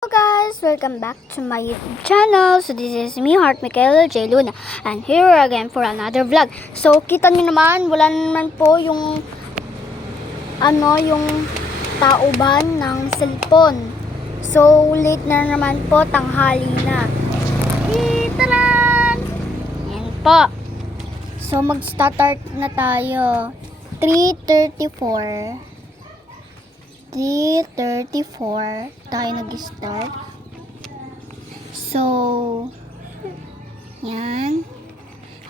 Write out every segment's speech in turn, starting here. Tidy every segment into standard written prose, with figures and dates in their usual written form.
Hello guys! Welcome back to my YouTube channel. So this is me, Heart Michaela J. Luna. And here again for another vlog. So kita niyo naman, wala naman po yung yung tauban ng cellphone. So late na naman po, tanghali na. Taran! Yan po. So mag-start na tayo. 3:34 tayo nag-start. So, yan.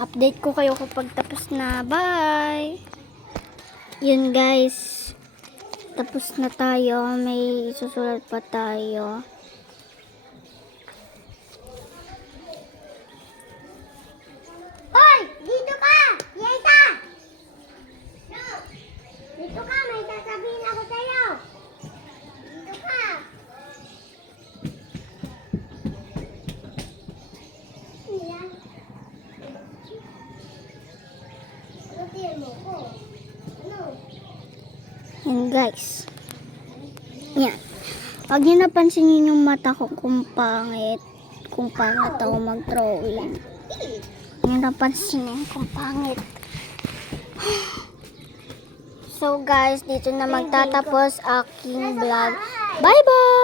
Update ko kayo kapag tapos na. Bye! Yun guys. Tapos na tayo. May susulat pa tayo. Hoy! Dito ka! Yesa! No! Dito ka! May sasabihin ako sa'yo! Dito ka! Yan. Ano tiyan mo ko? Ano? Yan guys. Yan. Pag nyo napansinin yung mata ko kung pangit ako mag-drawing. Yung napansinin kung pangit. So guys, dito na magtatapos aking vlog. Bye bye!